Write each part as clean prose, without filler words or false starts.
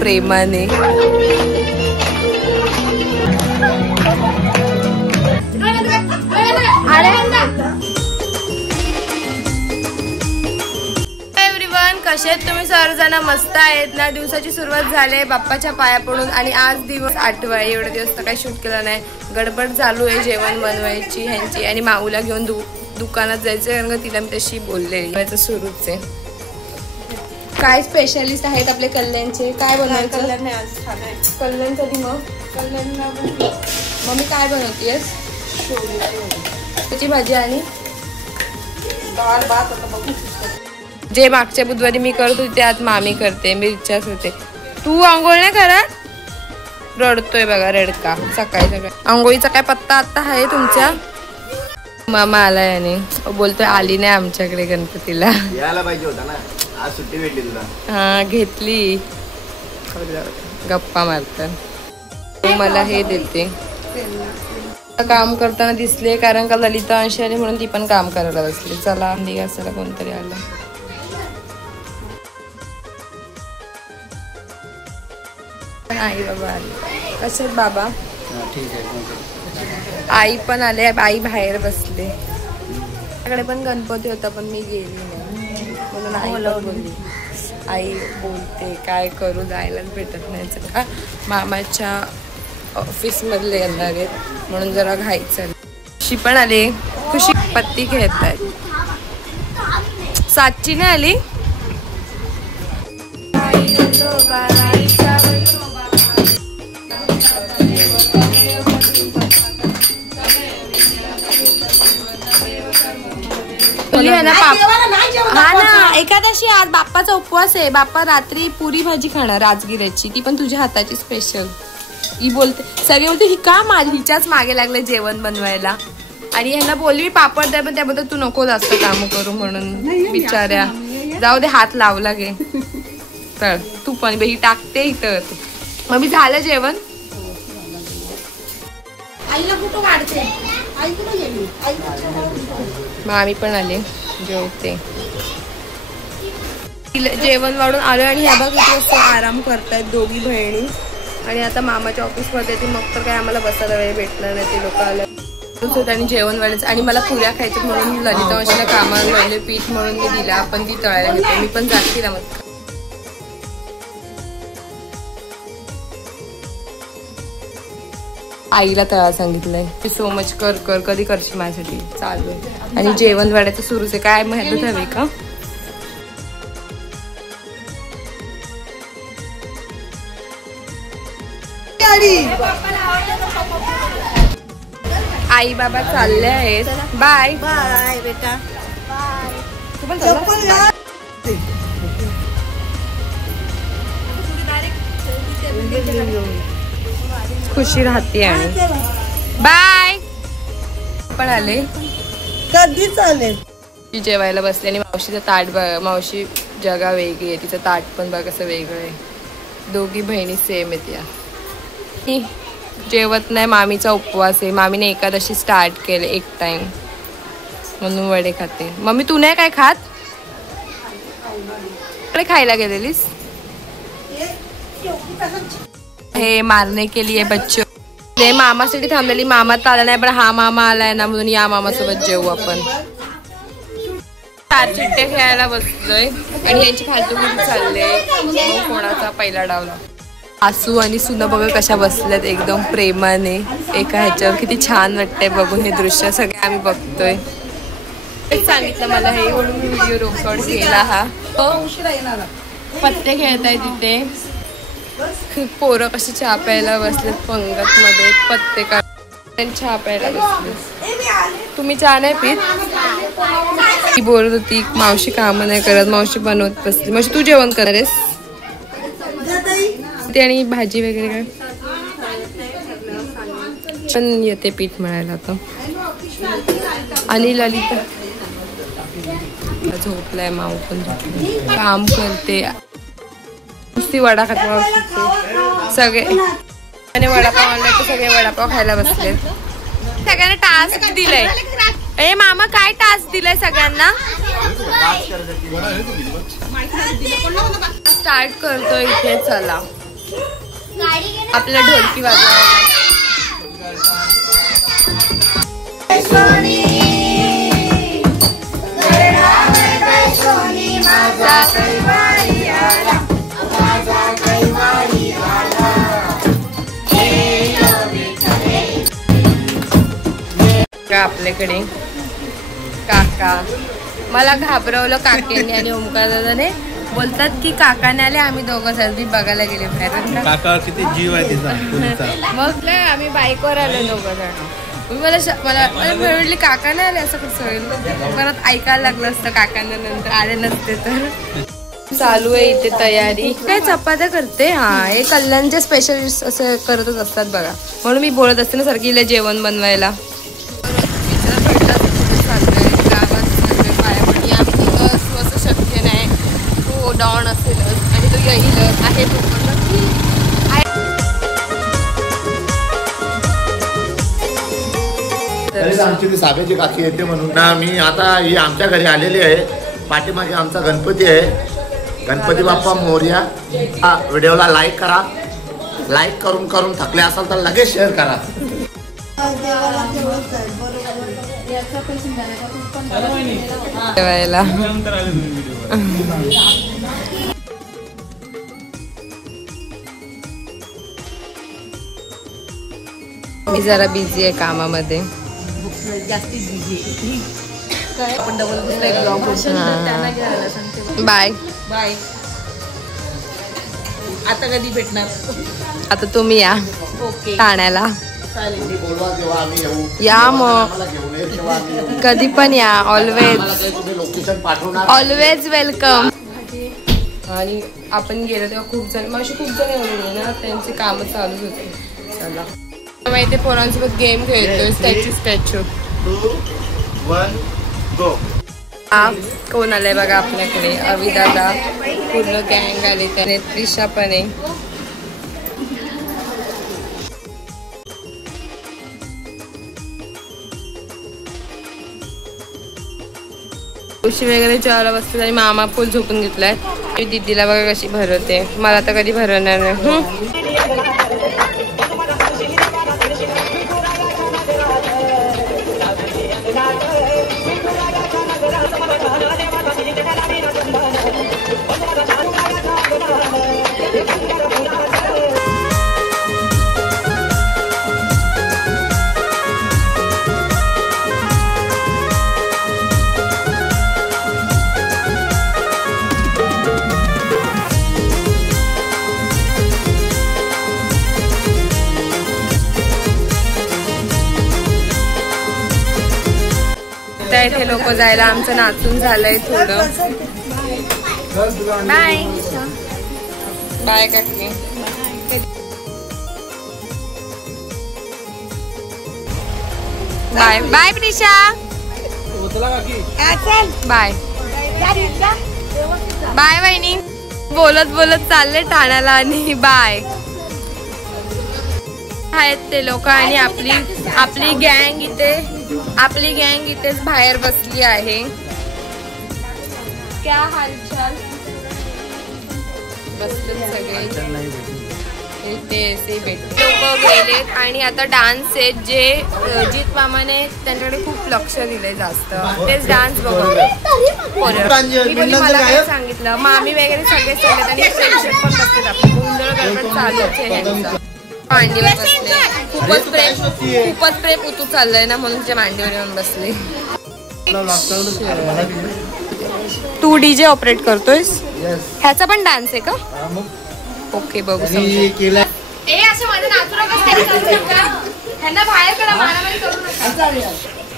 प्रेमाने. कसे आहेत तुम्ही सर्वजण? मस्त आहेत ना. दिवसाची सुरुवात झाली बाप्पाच्या पाया पडून आणि आज दिवस 8वा आहे. एवढे दिवस तर काही शूट केला नाही. गडबड चालू आहे जेवण बनवायची ह्यांची आणि माऊला घेऊन दुकानात जायचं कारण का तिला मी तशी बोललेली. सुरूच आहे. काय स्पेशालिस्ट आहेत आपले कल्याणचे? काय बनवायचं? कल्याण कधी मग मम्मी काय बनवतेस? त्याची भाजी आणि डाळ भात. आता बघू जे मागच्या बुधवारी मी करत होते त्यात मामी करते. मी इच्छाच होते. तू आंघोळ नाही करत? रडतोय बघा रडका. सकाळी आंघोळीचा काय पत्ता आता आहे तुमच्या? मामा आलाय आणि बोलतोय आली नाही आमच्याकडे गणपतीला. यायला पाहिजे होता ना. आज सुट्टी भेटली तुला. हा घेतली. गप्पा मारतात. मला हे देते. काम करताना दिसले कारण का ललिता अंशी आली म्हणून ती पण काम करायला बसली. चला निघायला कोणतरी आलं. आई बाबा आले. कसे बाबा? ठीक आहे. आई पण आले. आई बाहेर बसले. माझ्याकडे पण गणपती होता पण मी गेली नाही म्हणून आई बोलली. आई बोलते काय करू जायलाच भेटत नाही. का मामाच्या ऑफिस मधले येणार आहेत म्हणून जरा घाईचं. खुशी पण आले. खुशी पत्ती खेळत आहेत. साची नाही आली. हा ना एकादशी आज बाप्पाचा उपवास आहे. बाप्पा रात्री पुरी भाजी खाणार राजगिऱ्याची. ती पण तुझ्या हाताची स्पेशल. ही बोलते सगळे बोलते ही का माझी हिच्याच मागे लागले जेवण बनवायला. आणि ह्यांना बोलली मी पापड द्या पण त्याबद्दल तू नको जास्त काम करू म्हणून बिचाऱ्या. जाऊ दे हात लावला गे. तर तू पण ही टाकते इथं. मग मी झालं जेवण. मामी पण आले जेवते. जेवण वाढून आलो आणि ह्या बघ किती वाजता आराम करतायत दोघी बहिणी. आणि आता मामाच्या ऑफिस मध्ये ती मग तर काय आम्हाला बसायला वेळ भेटणार नाही. ते लोक आले आणि जेवण वाढायचं आणि मला पुऱ्या खायचं म्हणून ललिता मावशीला कामाला लावले. पीठ म्हणून मी दिला पण ती तळायला घेते. मी पण जाते ना. मग आईला तळा सांगितलंय. सो मच कर कर कधी करशील माझ्यासाठी. चालू आहे आणि जेवण वाढायचं सुरूच आहे. काय मेहनत हवी का? आई बाबा चालले आहेत. बाय बाय बेटा. खुशी राहते आणि बाय. पण आले कधीच आले. ती जेवायला बसली आणि मावशीचं ताट बघ. मावशी जगा वेगळी आहे. तिचं ताट पण बघ कसं वेगळं आहे. दोघी बहिणी सेम आहेत. या जेवत नाही. मामीचा उपवास आहे. मामीने एकादशी स्टार्ट केले एक टाइम म्हणून वडे खाते. मम्मी तू नाही काय खात? खायला गेलेलीस? हे मारने के लिए बच्चो. ते मामासाठी थांबलेली. मामा तर आला नाही पण हा मामा आलाय ना म्हणून या मामासोबत जेवू आपण. 4 चिट्टे खेळायला बसलोय आणि यांची फालतूगिरी चालले. कोणाचा पहिला डावला. आसू आणि सुना बघा कशा बसल्यात एकदम प्रेमाने एका ह्याच्यावर. किती छान वाटतंय बघून हे दृश्य. सगळे आम्ही बघतोय. सांगितलं मला हे म्हणून मी व्हिडिओ रेकॉर्ड केला. हा पत्ते खेळताय तिथे. पोरं कशी चहा प्यायला बसलेत पंगत मध्ये. पत्ते का चहा प्यायला बसले. तुम्ही चहा नाही पीत? ती बोलत होती मावशी काम नाही करत. मावशी बनवत बसली. मावशी तू जेवण करणारेस? ते आणि भाजी वगैरे काय पण येते पीठ मळायला आता. आणि ललिता झोपलाय. माऊ पण झोपलाय. काम करते. नुसती वडा खाते. सगळे आणि वडापाव आणला तर सगळे वडापाव खायला बसले. सगळ्यांना टास्क दिलाय. अरे मामा काय टास्क दिलाय सगळ्यांना? स्टार्ट करतो इथे. चला आपलं ढोलकी वाजवायला. आपल्याकडे काका मला घाबरवलं काकेने आणि ओमकार दादाने. बोलतात की काकाने आले, आम्ही दोघं सर्दी बघायला गेले बाहेर. काका किती जीव आहे तिचा. मग काय आम्ही बाईकवर आलो दोघं जण. मला म्हटली काका नाही आले, असं कसं होईल. परत ऐकायला लागलं असतं काकांना नंतर आले नसते तर. चालू आहे इथे तयारी. काय चपात्या करते. हा हे कल्याणचे स्पेशलिस्ट असं करतच असतात बघा, म्हणून मी बोलत असते ना सारखीला जेवण बनवायला. शक्य नाही, तो डॉन असेलच आणि तो येईलच आहे तो पण नक्की. आमची ती साबेची काकी येते म्हणून ना मी आता ही आमच्या घरी आलेली आहे. पाठीमागे आमचा गणपती आहे. गणपती बाप्पा मोरया. हा व्हिडिओला लाईक करा. लाईक करून थकले असाल तर लगेच शेअर करा. जेवायला मी जरा बिझी आहे कामामध्ये. Bye bye. आता कधी भेटणार? आता तुम्ही या ओके ठाण्याला. चालेल. या मग कधी पण या. Always always welcome. आणि आपण गेलो तेव्हा खूप जण मग खूप जण येऊन ना, त्यांचे काम चालूच होते. चला माहिती पोरांसोबत गेम खेळतोय. स्टॅच्यू हा कोण आलाय बघा आपल्याकडे. अविदादा पूर्ण गँग आले. त्याने त्रिशा पण आहे. उशी वगैरे जेवायला बसतात आणि मामा फुल झोपून घेतलाय. दीदीला बघा कशी भरवते. मला तर कधी भरवणार नाही. त्या इथे लोक जायला. आमचं नाचून झालंय थोडं. बाय बाय काकी. Bye bye Prisha. Bye bye वहिनी. बोलत बोलत चालले ठाण्याला आणि बाय. आहेत ते लोक आणि आपली गँग इथेच बाहेर बसली आहे. क्या हालचाल. बसले सगळे लोक गेलेत आणि आता डान्स आहेत जे जित मामाने त्यांच्याकडे खूप लक्ष दिलंय जास्त. तेच डान्स बघून मला काय सांगितलं. मामी वगैरे सगळे चाललेत आणि प्रेक्षक पण बसलेत. आपले गोंधळ गडबड चालूच आहे. मांडीवर बसले. खूपच प्रेम उतू चाललंय ना, म्हणून त्या मांडीवर येऊन बसले. तू डीजे ऑपरेट करतोयस. ह्याचा पण डान्स आहे का? ओके बघू. असं माझं नाचू नका. ह्यांना बाहेर करा. मारामारी करू नका.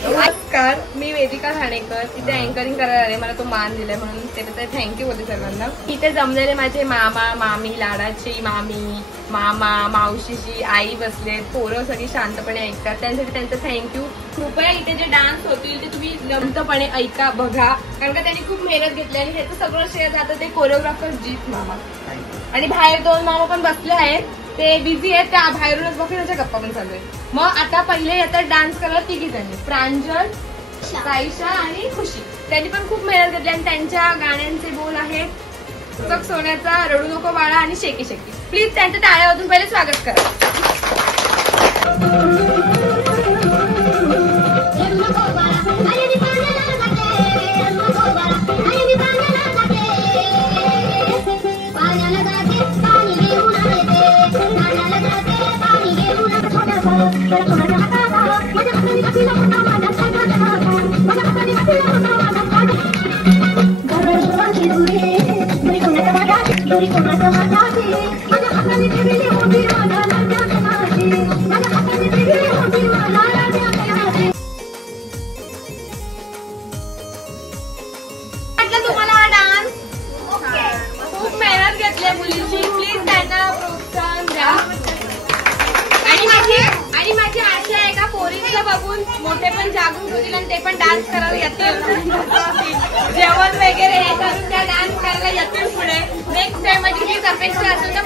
नमस्कार, मी वेदिका ठाणेकर. इथे अँकरिंग करायला आले. मला तो मान दिलाय म्हणून त्याच्यात थँक्यू बोलते सर्वांना. इथे जमलेले माझे मामा मामी, लाडाची मामी मामा मावशीची आई बसले. पोरं सगळी शांतपणे ऐकतात. त्यांसाठी त्यांचं थँक्यू. कृपया इथे जे डान्स होतील ते तुम्ही शांतपणे ऐका बघा, कारण का त्यांनी खूप मेहनत घेतली आणि ह्याचं सगळं श्रेय जातं ते कोरिओग्राफर जीत मामा. आणि बाहेर दोन मामा पण बसले आहेत. ते बिझी आहेत. त्या बाहेरूनच बघून त्याच्या गप्पा पण चालू आहेत. मग आता पहिले येतात डान्स करायला तिघी जणी. प्रांजल, साईशा आणि खुशी. त्यांनी पण खूप मेहनत घेतली आणि त्यांच्या गाण्यांचे बोल आहेत पुस्तक सोन्याचा, रडू नको बाळा आणि शेकी शेकी. प्लीज त्यांचं टाळ्यामधून पहिले स्वागत करा. तुम्हाला हा डान्स खूप मेहनत घेतली मुलींची. प्लीज त्यांना प्रोत्साहन द्या. आणि माझी आशा आहे का पोरींचं बघून मोठे पण जागरूक होतील आणि ते पण डान्स करायला येतील. जेवण वगैरे हे करून त्या डान्स करायला येतील पुढे. नेक्स्ट टाइम माझी हीच अपेक्षा असेल तर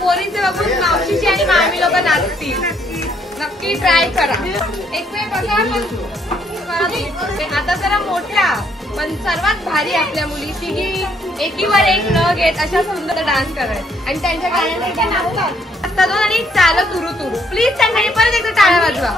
पोरींचे बघून मावशीची आणि मामी लोक नाचतील. नक्की ट्राय करा. एक वेळ बघा पण आता जरा मोठ्या पण सर्वात भारी आपल्या मुली तिघी एकीवर एक न घेत अशा सुंदर डान्स करायचे आणि त्यांच्या गाण्यासाठी नाचतात आणि चालत तुरू तुरू. प्लीज त्यांनी परत एकदा टाळ्या वाजवा.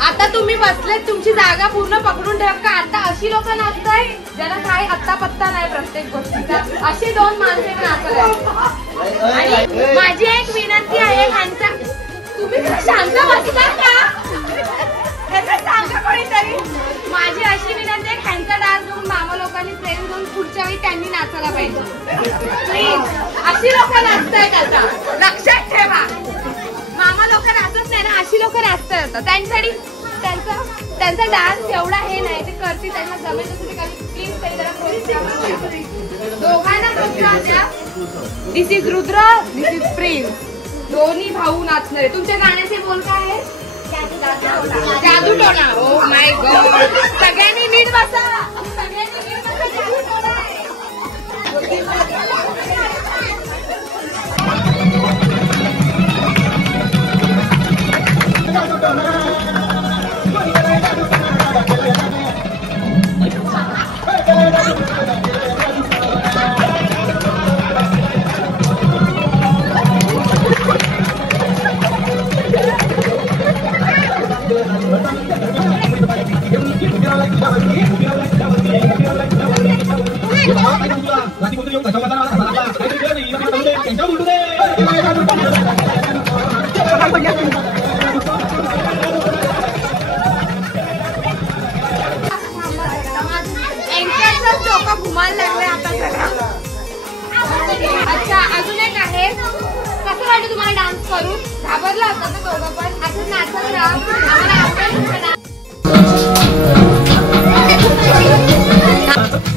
आता तुम्ही बसलेत तुमची जागा पूर्ण पकडून ठेवा का. आता अशी लोक नाचताय ज्याला काय आत्ता पत्ता नाही प्रत्येक गोष्टीचा. अशी दोन माणसे नाचत. आणि माझी एक विनंती आहे ह्यांचा तुम्ही शांत बसता का सांगा कोणीतरी. माझी अशी विनंती आहे ह्यांचा डान्स बघून मामा लोकांनी प्रेम देऊन पुढच्या वेळी त्यांनी नाचायला पाहिजे. प्लीज अशी लोक नाचतायत आता लक्षात ठेवा. मामा लोक नाचत नाही ना अशी लोक नाचतात. त्यांच्यासाठी त्यांचा डान्स एवढा हे नाही ते करते त्यांना जमेल तसं ते. प्लीज तरी दोघांना प्रोत्साहन द्या. This is Rudra, this is Prince. दोन्ही भाऊ नाचणारे. तुमच्या गाण्याचे बोल काय आहे? जादू टोना. Oh my God. सगळ्यांनी नीट बसा. सगळ्यांनी नीट बसा. जादू टोना आहे. घुमायला लागले आता सगळं. अच्छा अजून एक आहे. कसं वाटतं तुम्हाला डान्स करून? घाबरला होता ना दोघं पण? असं नाचत राहा. आम्हाला आवडेल.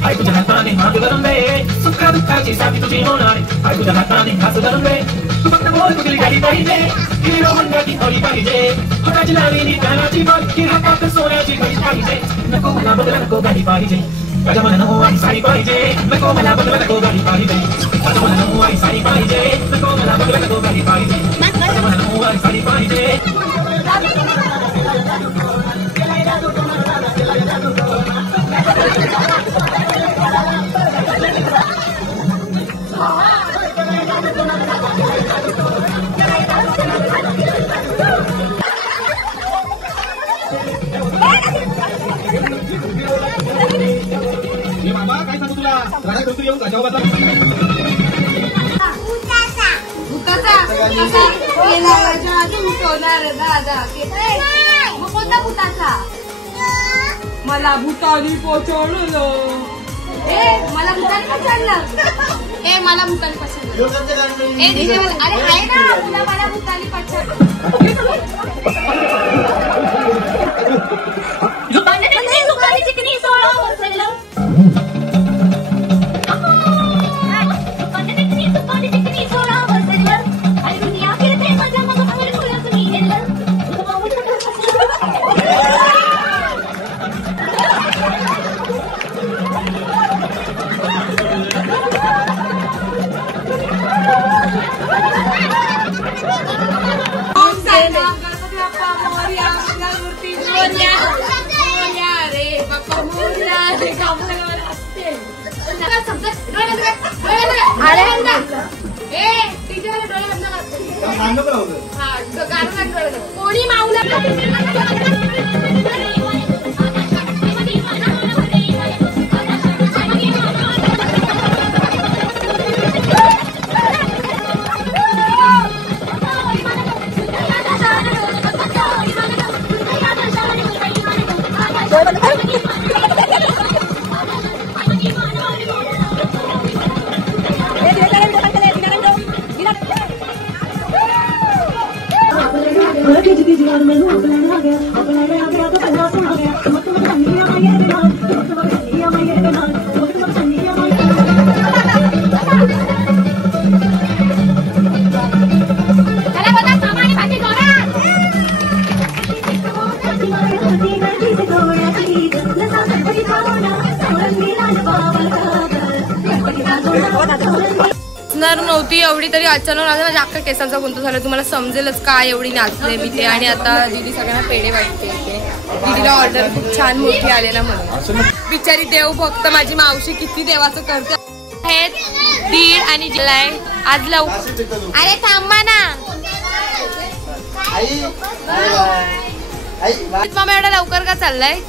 आई तुझ्या हाताने हात धरून दे सुखा दुःखाची साथी तुझी होणार आई तुझ्या हाताने हात धरून दे तू फक्त बोल कुठली गाडी पाहिजे हिरो होंडाची हॉली पाहिजे हाताची लालीनी कानाची बाल की हातात सोन्याची घडी पाहिजे नको मला बदला नको गाडी पाहिजे माझ्या मला नको आई साडी पाहिजे नको मला बदला नको गाडी पाहिजे माझ्या मला नको आई साडी पाहिजे नको मला बदला नको गाडी पाहिजे माझ्या मला नको आई साडी पाहिजे काय सांगू तुला गाड्या डोकरी येऊन कशावर मला भूतानी पोचवलं मला भूतानी पछाडलं मला भूतानी पछाडलं अरे आहे ना तुला मला भूतानी पछाडलं कोणी माऊला नव्हती एवढी तरी अचानक माझ्या अख्खा केसांचा गुंत झाला तुम्हाला समजेलच काय एवढी नाचले मी ते आणि आता दीदी सगळ्यांना पेढे वाटते दीदीला ऑर्डर खूप छान मोठी आले ना म्हणून बिचारी देव फक्त माझी मावशी किती देवाचं करते हे दीड आणि जिल्हाय आज लव अरे थांबा ना मामा एवढा लवकर का चाललाय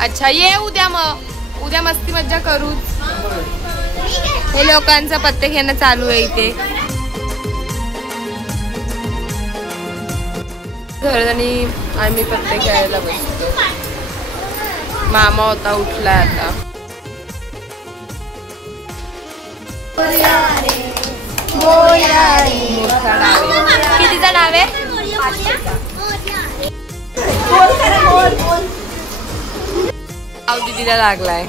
अच्छा ये उद्या मग उद्या मस्ती मज्जा करू हे लोकांचा पत्ते घेणं चालू आहे इथे घरजणी आम्ही पत्ते खेळायला बसतो मामा होता उठलाय आता कितीचा नाव आहे दीदीला लागलाय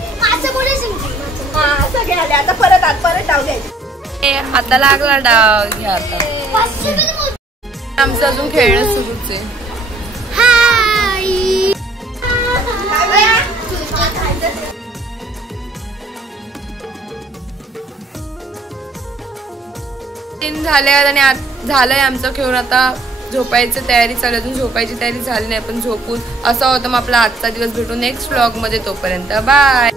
आता परत डाव घ्यायचं आता लागला डाव घ्या आता आमचं अजून खेळणं सुरूच आहे तीन झाले आणि झालंय आमचं खेळून आता झोपायची तयारी चालू अजून झोपायची तयारी झाली नाही पण झोपून असं होतं मग आपला आजचा दिवस भेटू नेक्स्ट व्लॉग मध्ये तोपर्यंत बाय.